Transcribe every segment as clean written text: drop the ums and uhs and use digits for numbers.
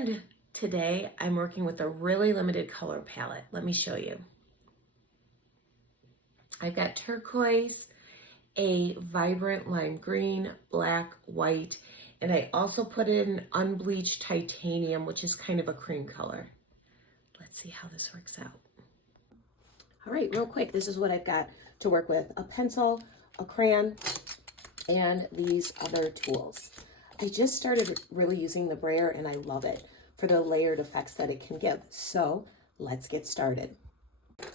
And today I'm working with a really limited color palette. Let me show you. I've got turquoise, a vibrant lime green, black, white, and I also put in unbleached titanium, which is kind of a cream color. Let's see how this works out. All right, real quick, this is what I've got to work with: a pencil, a crayon, and these other tools. I just started really using the brayer and I love it for the layered effects that it can give. So let's get started. I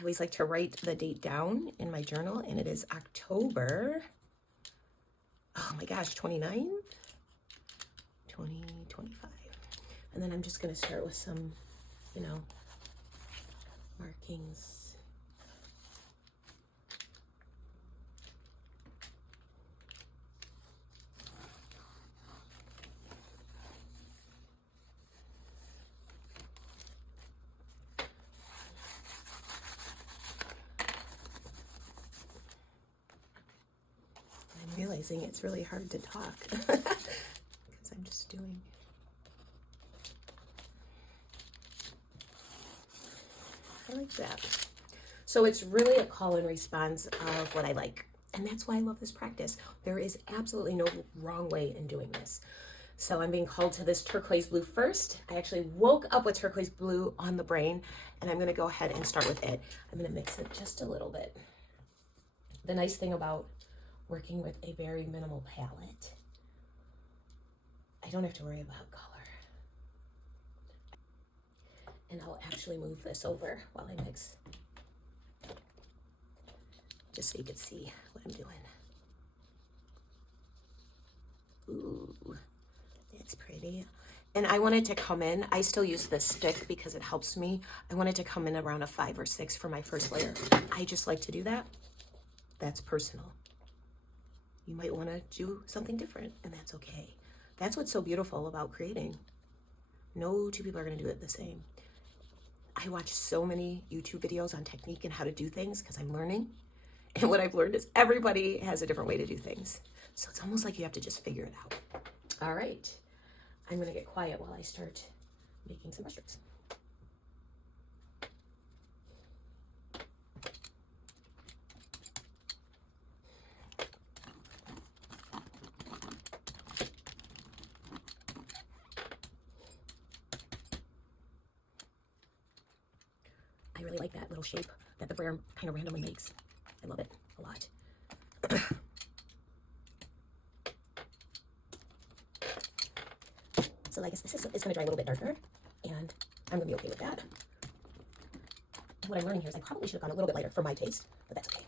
always like to write the date down in my journal, and it is October, oh my gosh, 29th, 2025. And then I'm just gonna start with some, markings. I'm realizing it's really hard to talk because I'm just doing. I like that. So it's really a call and response of what I like. And that's why I love this practice. There is absolutely no wrong way in doing this. So I'm being called to this turquoise blue first. I actually woke up with turquoise blue on the brain, and I'm gonna go ahead and start with it. I'm gonna mix it just a little bit. The nice thing about working with a very minimal palette, I don't have to worry about color. And I'll actually move this over while I mix, just so you can see what I'm doing. Ooh, that's pretty. And I wanted to come in, I still use this stick because it helps me. I wanted to come in around a 5 or 6 for my first layer. I just like to do that. That's personal. You might want to do something different, and that's okay. That's what's so beautiful about creating. No two people are going to do it the same. I watch so many YouTube videos on technique and how to do things because I'm learning. And what I've learned is everybody has a different way to do things. So it's almost like you have to just figure it out. All right. I'm going to get quiet while I start making some brush strokes. I really like that little shape that the brayer kind of randomly makes. I love it a lot. So I guess this is going to dry a little bit darker, and I'm going to be okay with that. What I'm learning here is I probably should have gone a little bit lighter for my taste, but that's okay.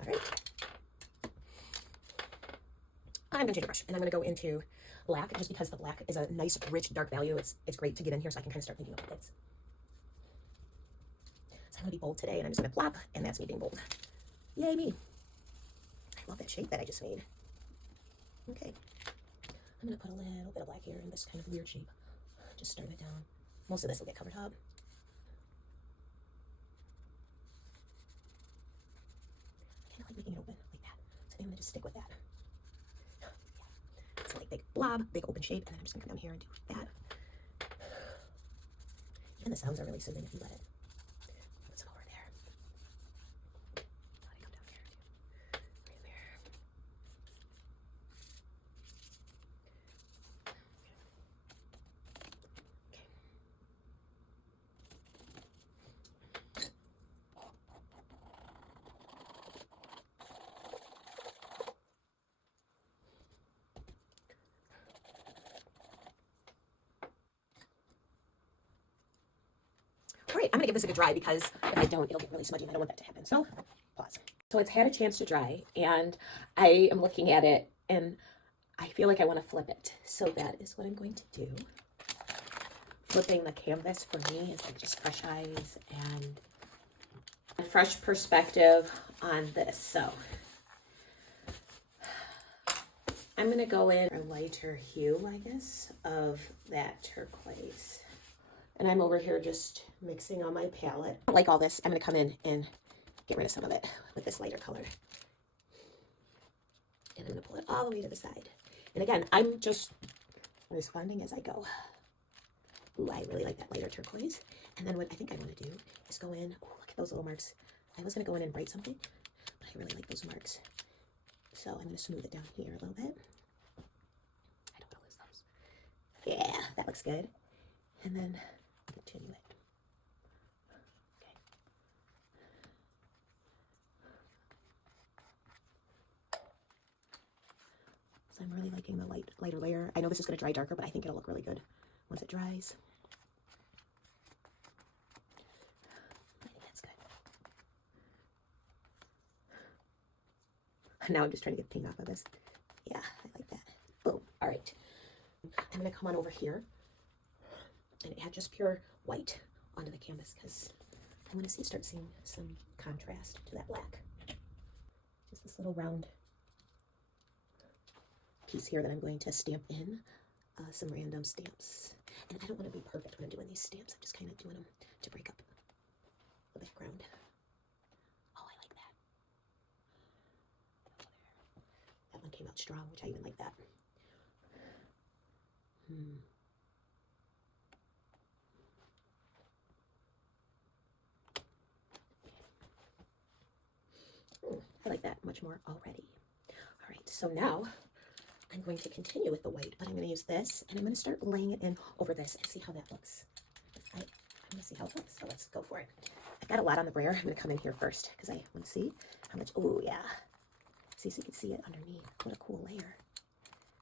All right. I'm going to change the brush, and I'm going to go into black, just because the black is a nice, rich, dark value. It's great to get in here so I can kind of start thinking about things. So I'm going to be bold today, and I'm just going to plop, and that's me being bold. Yay me. I love that shape that I just made. Okay. I'm going to put a little bit of black here in this kind of weird shape. Just stir it down. Most of this will get covered up. I kind of like making it open like that. So I'm going to just stick with that. Yeah. So like big blob, big open shape, and then I'm just going to come down here and do that. Even the sounds are really soothing if you let it. Put some over there. Let it come down here. Right there. All right, I'm gonna give this a good dry because if I don't, it'll get really smudgy and I don't want that to happen. So, pause. So it's had a chance to dry, and I am looking at it and I feel like I want to flip it. So that is what I'm going to do. Flipping the canvas for me is like just fresh eyes and a fresh perspective on this. So I'm gonna go in a lighter hue, I guess, of that turquoise. And I'm over here just mixing on my palette. I don't like all this. I'm going to come in and get rid of some of it with this lighter color. And I'm going to pull it all the way to the side. And again, I'm just responding as I go. Ooh, I really like that lighter turquoise. And then what I think I want to do is go in, oh, look at those little marks. I was going to go in and write something, but I really like those marks. So I'm going to smooth it down here a little bit. I don't want to lose those. Yeah, that looks good. And then continue it. Okay. So I'm really liking the lighter layer. I know this is going to dry darker, but I think it'll look really good once it dries. I think that's good. Now I'm just trying to get the paint off of this. Yeah, I like that. Boom. All right. I'm going to come on over here and add just pure white onto the canvas because I want to start seeing some contrast to that black. Just this little round piece here that I'm going to stamp in some random stamps. And I don't want to be perfect when I'm doing these stamps. I'm just kind of doing them to break up the background. Oh, I like that. That one came out strong, which I even like that. I like that much more already. All right, so now I'm going to continue with the white, but I'm going to use this, and I'm going to start laying it in over this and see how that looks. I'm going to see how it looks, so let's go for it. I've got a lot on the brayer. I'm going to come in here first because I want to see how much, oh yeah. See, so you can see it underneath. What a cool layer.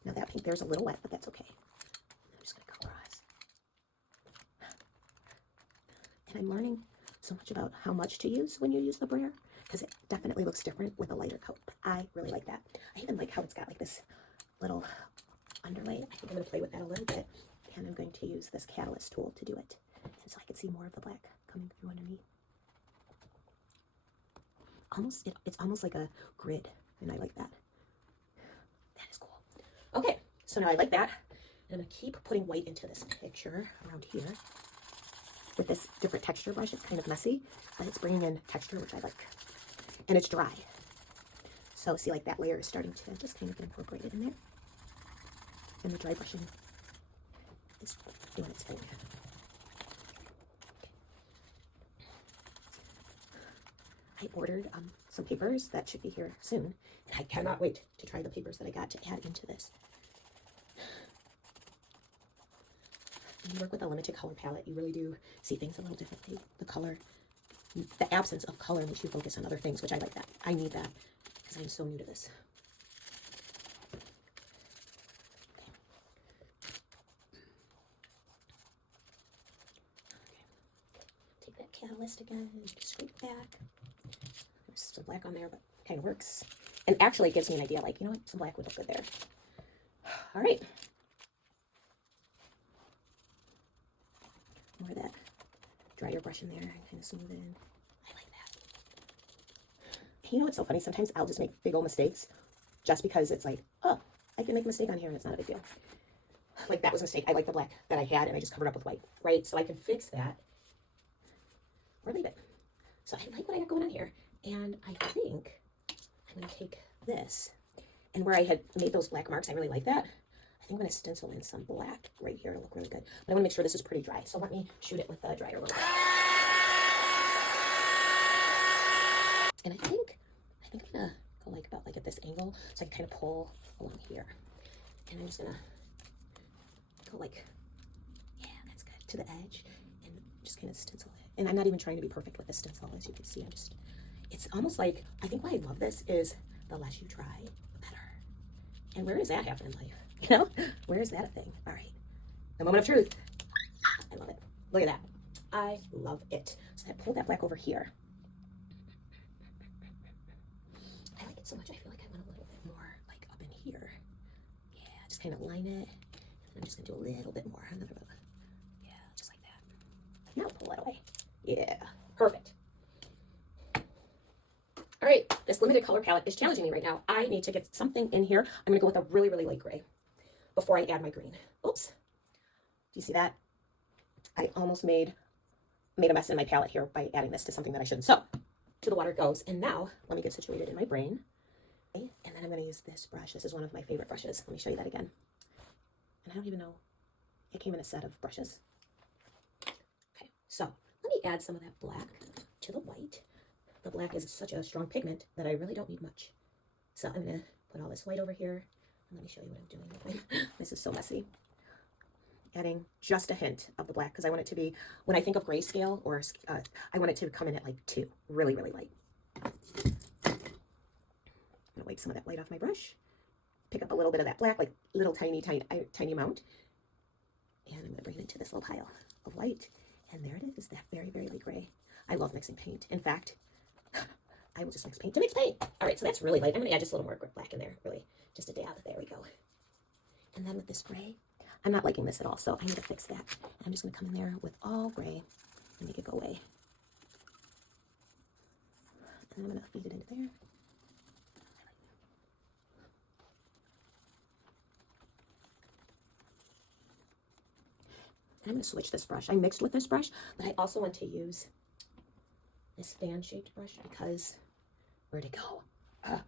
Now that pink there's a little wet, but that's okay. I'm just going to colorize. And I'm learning so much about how much to use when you use the brayer, because it definitely looks different with a lighter coat. I really like that. I even like how it's got like this little underlay. I think I'm going to play with that a little bit, and I'm going to use this catalyst tool to do it, and so I can see more of the black coming through underneath. It's almost like a grid, and I like that. That is cool. Okay, so now I like that, and I'm going to keep putting white into this picture around here with this different texture brush. It's kind of messy, but it's bringing in texture, which I like, and it's dry. So see, like that layer is starting to just kind of get incorporated in there. And the dry brushing is doing its thing. I ordered some papers that should be here soon. And I cannot wait to try the papers that I got to add into this. When you work with a limited color palette, you really do see things a little differently. The color, the absence of color makes you focus on other things, which I like that. I need that because I'm so new to this. Take that catalyst again, just scrape back. There's some black on there, but it kind of works. And actually it gives me an idea, like, you know what, some black would look good there. All right. Over that dryer brush in there and kind of smooth it in. I like that. You know what's so funny? Sometimes I'll just make big old mistakes just because it's like, oh, I can make a mistake on here and it's not a big deal. Like that was a mistake. I like the black that I had and I just covered up with white, right? So I can fix that or leave it. So I like what I got going on here. And I think I'm going to take this, and where I had made those black marks, I really like that. I think I'm going to stencil in some black right here to look really good. But I want to make sure this is pretty dry. So let me shoot it with the dryer a little bit. And I think I'm going to go like about like at this angle so I can kind of pull along here. And I'm just going to go like, yeah, that's good, to the edge, and just kind of stencil it. And I'm not even trying to be perfect with this stencil, as you can see. It's almost like, I think why I love this is the less you try, the better. And where does that happen in life? You know, where is that a thing? All right, the moment of truth. I love it. Look at that. I love it. So I pulled that black over here. I like it so much. I feel like I want a little bit more like up in here. Yeah, just kind of line it. And I'm just gonna do a little bit more. Yeah, just like that. Now pull that away. Yeah, perfect. All right, this limited color palette is challenging me right now. I need to get something in here. I'm gonna go with a really, really light gray before I add my green. Oops, do you see that? I almost made a mess in my palette here by adding this to something that I shouldn't. So, to the water it goes. And now, let me get situated in my brain. Okay, and then I'm gonna use this brush. This is one of my favorite brushes. Let me show you that again. And I don't even know, it came in a set of brushes. Okay, so let me add some of that black to the white. The black is such a strong pigment that I really don't need much. So I'm going to put all this white over here. And let me show you what I'm doing with my, this is so messy. Adding just a hint of the black because I want it to be, when I think of grayscale, or I want it to come in at like 2, really, really light. I'm gonna wipe some of that white off my brush, pick up a little bit of that black, like little tiny amount, and I'm gonna bring it into this little pile of white, and there it is, that very, very light gray. I love mixing paint. In fact, I will just mix paint to mix paint. All right, so that's really light. I'm gonna add just a little more black in there, really, just a dab. There we go. And then with this gray, I'm not liking this at all, so I need to fix that. I'm just gonna come in there with all gray and make it go away. And I'm gonna feed it into there. And I'm going to switch this brush. I mixed with this brush, but I also want to use this fan-shaped brush because, where'd it go?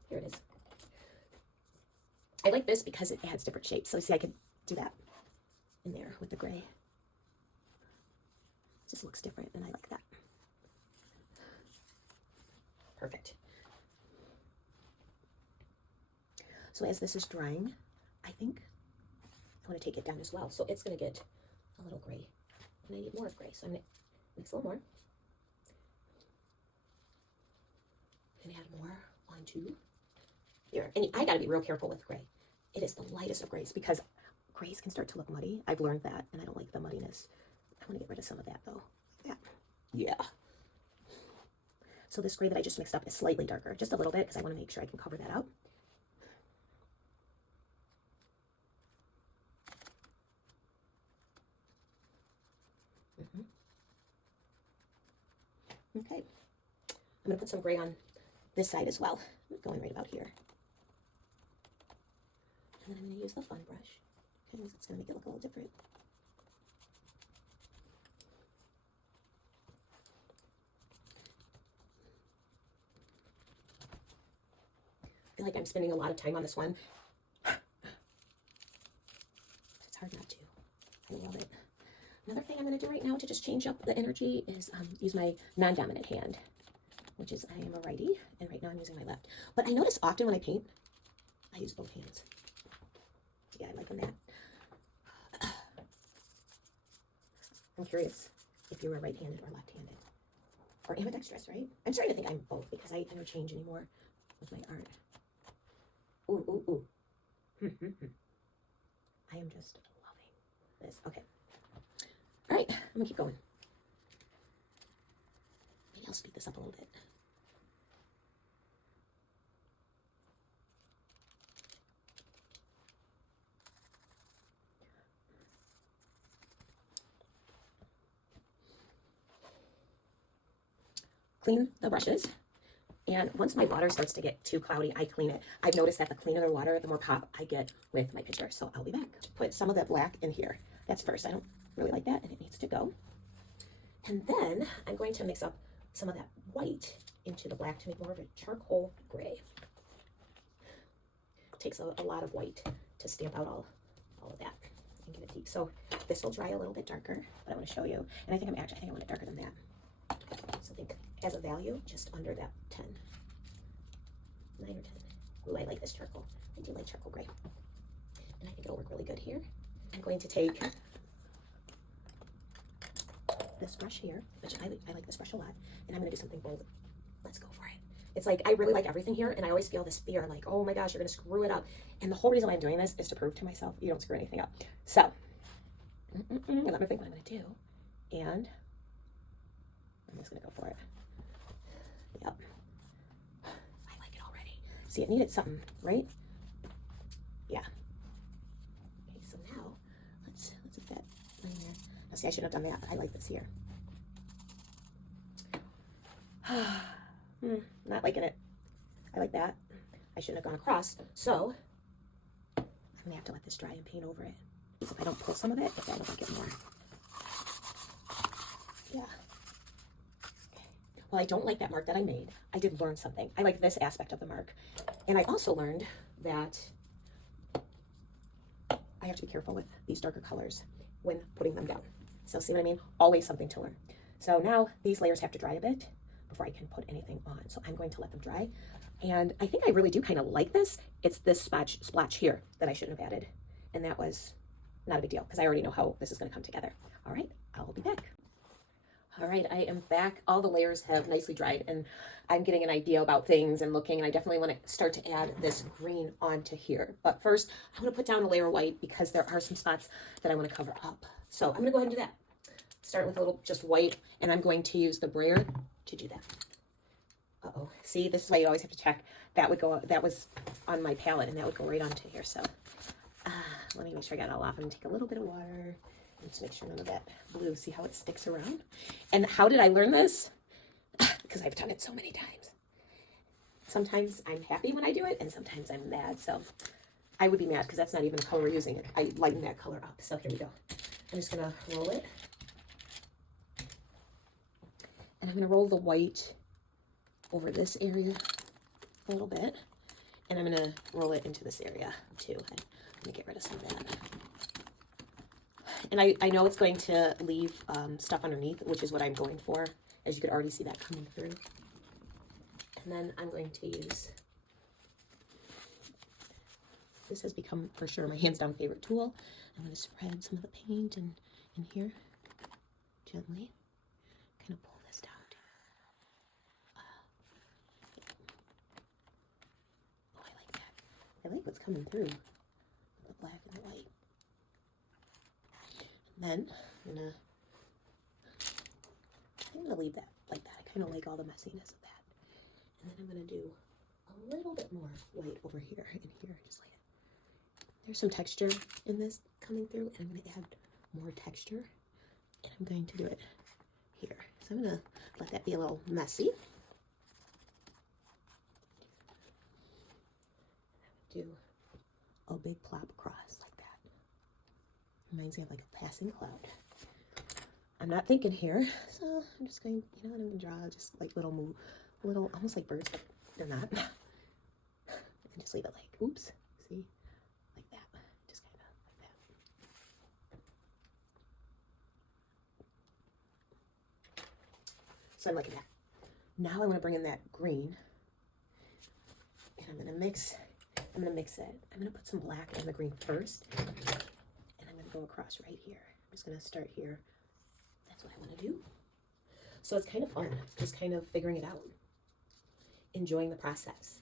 Here it is. I like this because it adds different shapes. So see, I could do that in there with the gray. It just looks different, and I like that. Perfect. So as this is drying, I think I want to take it down as well. So it's going to get a little gray, and I need more of gray, so I'm going to mix a little more and add more onto here. And I got to be real careful with gray. It is the lightest of grays because grays can start to look muddy. I've learned that, and I don't like the muddiness. I want to get rid of some of that though. Like that. Yeah. So this gray that I just mixed up is slightly darker, just a little bit, because I want to make sure I can cover that up. Okay, I'm going to put some gray on this side as well, going right about here. And then I'm going to use the fun brush, because it's going to make it look a little different. I feel like I'm spending a lot of time on this one. It's hard not to. I love it. Another thing I'm going to do right now to just change up the energy is use my non-dominant hand, which is I am a righty, and right now I'm using my left. But I notice often when I paint, I use both hands. Yeah, I like that. I'm curious if you were right-handed or left-handed. Or ambidextrous, right? I'm starting to think I'm both because I never change anymore with my art. Ooh, ooh, ooh. I am just loving this. Okay. All right, I'm gonna keep going. Maybe I'll speed this up a little bit. Clean the brushes. And once my water starts to get too cloudy, I clean it. I've noticed that the cleaner the water, the more pop I get with my picture. So I'll be back. Put some of that black in here. That's first. I don't really like that, and it needs to go. And then I'm going to mix up some of that white into the black to make more of a charcoal gray. It takes a lot of white to stamp out all of that and give it deep. So this will dry a little bit darker, but I want to show you. And I think I want it darker than that. So I think as a value, just under that 10. 9 or 10. Ooh, I like this charcoal. I do like charcoal gray. And I think it'll work really good here. I'm going to take this brush here, which I like this brush a lot, and I'm going to do something bold. Let's go for it. It's like, I really like everything here, and I always feel this fear, like, oh my gosh, you're going to screw it up. And the whole reason why I'm doing this is to prove to myself you don't screw anything up. So, let me think what I'm going to do. And I'm just going to go for it. Yep. I like it already. See, it needed something, right? Yeah. Okay, so now, let's get that in here. Now, see, I shouldn't have done that, but I like this here. Not liking it. I like that. I shouldn't have gone across. So, I'm going to have to let this dry and paint over it. So if I don't pull some of it, if I don't get more. Yeah. Okay. Well, I don't like that mark that I made. I did learn something. I like this aspect of the mark. And I also learned that I have to be careful with these darker colors when putting them down. So see what I mean? Always something to learn. So now these layers have to dry a bit before I can put anything on. So I'm going to let them dry. And I think I really do kind of like this. It's this splotch here that I shouldn't have added. And that was not a big deal because I already know how this is going to come together. All right, I'll be back. All right, I am back. All the layers have nicely dried and I'm getting an idea about things and looking, and I definitely want to start to add this green onto here. But first, I'm going to put down a layer of white because there are some spots that I want to cover up. So I'm going to go ahead and do that. Start with a little just white, and I'm going to use the brayer to do that. Uh-oh. See, this is why you always have to check. That was on my palette, and that would go right onto here. So let me make sure I got it all off. I'm going to take a little bit of water and just make sure none of that blue. See how it sticks around? And how did I learn this? Because I've done it so many times. Sometimes I'm happy when I do it, and sometimes I'm mad. So I would be mad because that's not even the color we're using. I lighten that color up. So here we go. I'm just going to roll it. And I'm going to roll the white over this area a little bit. And I'm going to roll it into this area too. I'm going to get rid of some of that. And I know it's going to leave stuff underneath, which is what I'm going for. As you could already see that coming through. And then I'm going to use, this has become for sure my hands down favorite tool. I'm going to spread some of the paint in here gently. Kind of pull this down. Oh, I like that. I like what's coming through. The black and the white. And then I'm going to leave that like that. I kind of like all the messiness of that. And then I'm going to do a little bit more white over here and here, just like it. There's some texture in this coming through, and I'm going to add more texture, and I'm going to do it here. So I'm going to let that be a little messy. Do a big plop across like that. Reminds me of like a passing cloud. I'm not thinking here, so I'm just going, I'm going to draw just like little, almost like birds, but they're not. And just leave it like, oops, see, like that, just kind of like that. So I'm liking that. Now I want to bring in that green, and I'm going to mix it. I'm going to put some black in the green first, and I'm going to go across right here. I'm just going to start here. That's what I want to do. So it's kind of fun, just kind of figuring it out, enjoying the process.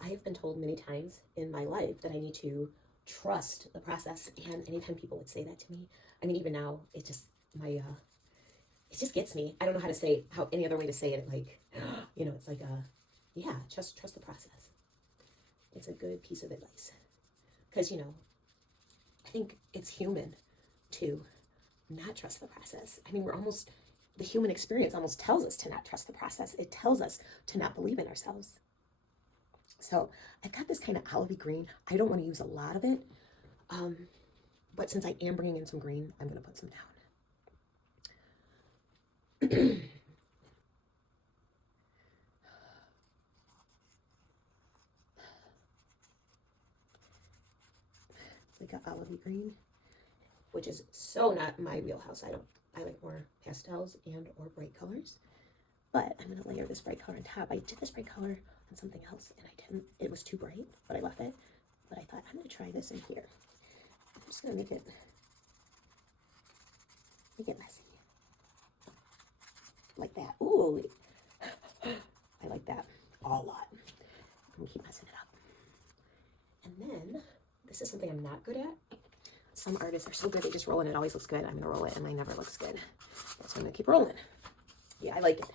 I have been told many times in my life that I need to trust the process, and anytime people would say that to me, I mean, even now, it just gets me. I don't know how any other way to say it. Like, it's like yeah, trust the process. It's a good piece of advice, because I think it's human to not trust the process. I mean, the human experience almost tells us to not trust the process. It tells us to not believe in ourselves. So I've got this kind of olivey green. I don't want to use a lot of it, but since I am bringing in some green, I'm going to put some down. Like an olivey green, which is so not my wheelhouse. I like more pastels and or bright colors, but I'm going to layer this bright color on top. I did this bright color on something else, and I didn't, it was too bright, but I left it. But I thought, I'm going to try this in here. I'm just going to make it messy. Like that. Ooh, I like that a lot. I'm going to keep messing it up. And then, this is something I'm not good at. Some artists are so good, they just roll and it always looks good. I'm going to roll it and mine never looks good. So I'm going to keep rolling. Yeah, I like it.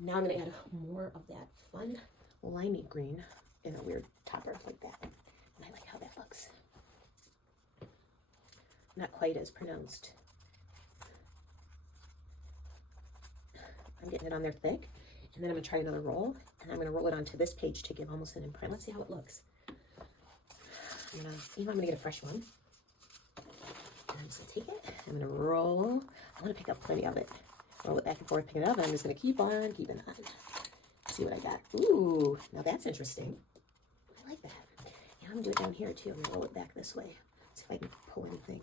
Now I'm going to add more of that fun limey green in a weird topper like that. And I like how that looks. Not quite as pronounced. I'm getting it on there thick. And then I'm going to try another roll. And I'm going to roll it onto this page to give almost an imprint. Let's see how it looks. I'm going to get a fresh one. And I'm just going to take it. I'm going to roll. I want to pick up plenty of it. Roll it back and forth, pick it up, and I'm just going to keep on keeping on. See what I got. Ooh, now that's interesting. I like that. I'm gonna do it down here too. I'm gonna roll it back this way. See if I can pull anything.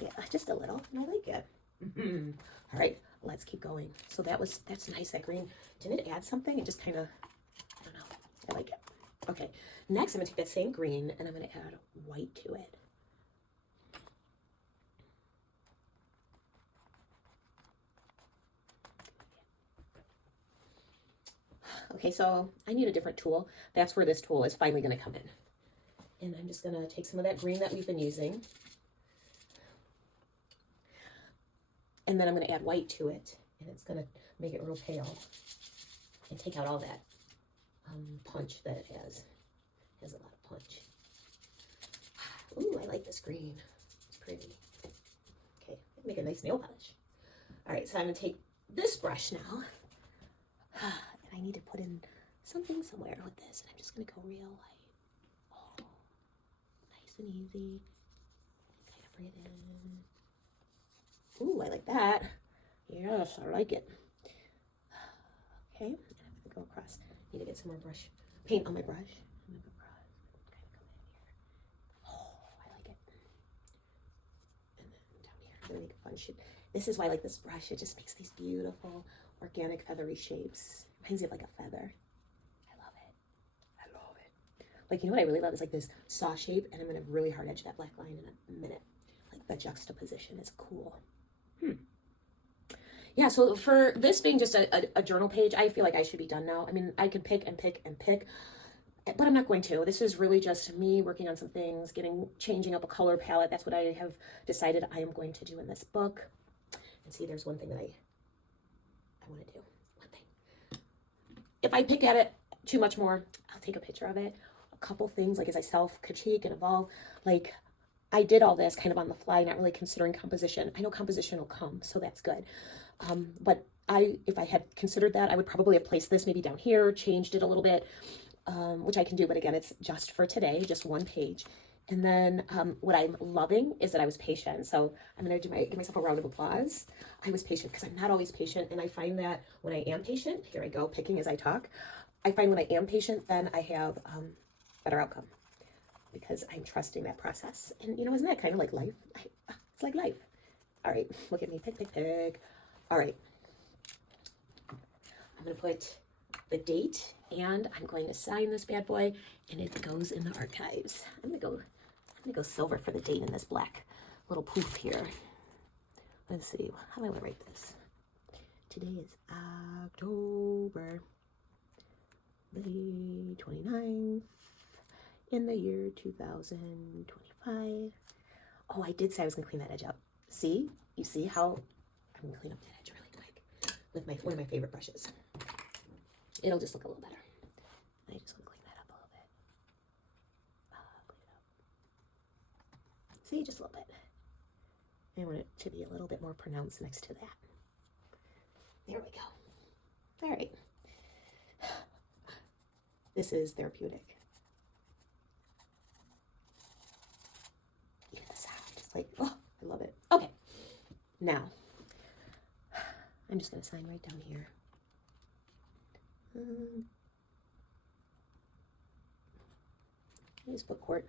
Yeah, just a little, and I like it. All right, let's keep going. So that's nice, that green. Didn't it add something? It just kind of, I don't know, I like it. Okay, next I'm gonna take that same green and I'm gonna add white to it. Okay, so I need a different tool. That's where this tool is finally gonna come in. And I'm just gonna take some of that green that we've been using. And then I'm gonna add white to it. And it's gonna make it real pale. And take out all that punch that it has. It has a lot of punch. Ooh, I like this green. It's pretty. Okay, make a nice nail polish. All right, so I'm gonna take this brush now. And I need to put in something somewhere with this. And I'm just gonna go real light. Oh, nice and easy. Kind of breathe in. Ooh, I like that. Yes, I like it. Okay, and I'm gonna go across. Need to get some more brush paint on my brush. I'm gonna go across. Kind of come in here. Oh, I like it. And then down here, I'm gonna make a fun shape. This is why I like this brush. It just makes these beautiful, organic, feathery shapes. Reminds me of like a feather. I love it. I love it. Like, you know what I really love is like this saw shape, and I'm gonna really hard edge that black line in a minute. Like the juxtaposition is cool. Yeah, so for this being just a journal page, I feel like I should be done now. I mean, I could pick and pick and pick, but I'm not going to. This is really just me working on some things, changing up a color palette. That's what I have decided I am going to do in this book. And see, there's one thing that I want to do. One thing. If I pick at it too much more, I'll take a picture of it. A couple things, like as I self-critique and evolve, like I did all this kind of on the fly, not really considering composition. I know composition will come, so that's good. But if I had considered that, I would probably have placed this maybe down here, changed it a little bit, which I can do. But again, it's just for today, just one page. And then what I'm loving is that I was patient. So I'm going to give myself a round of applause. I was patient because I'm not always patient. And I find that when I am patient, here I go, picking as I talk. I find when I am patient, then I have better outcome because I'm trusting that process. And, you know, isn't that kind of like life? It's like life. All right, look at me, pick, pick, pick. All right, I'm going to put the date and I'm going to sign this bad boy and it goes in the archives. I'm going to go silver for the date in this black little poof here. Let's see, how do I want to write this? Today is October the 29th in the year 2025. Oh, I did say I was going to clean that edge up. See? You see how I'm going to clean up that edge really quick with one of my favorite brushes. It'll just look a little better. I just want to clean that up a little bit. Clean it up. See, just a little bit. I want it to be a little bit more pronounced next to that. There we go. All right. This is therapeutic. Even the sound, just like, oh, I love it. Okay. Now, I'm just going to sign right down here. I just put court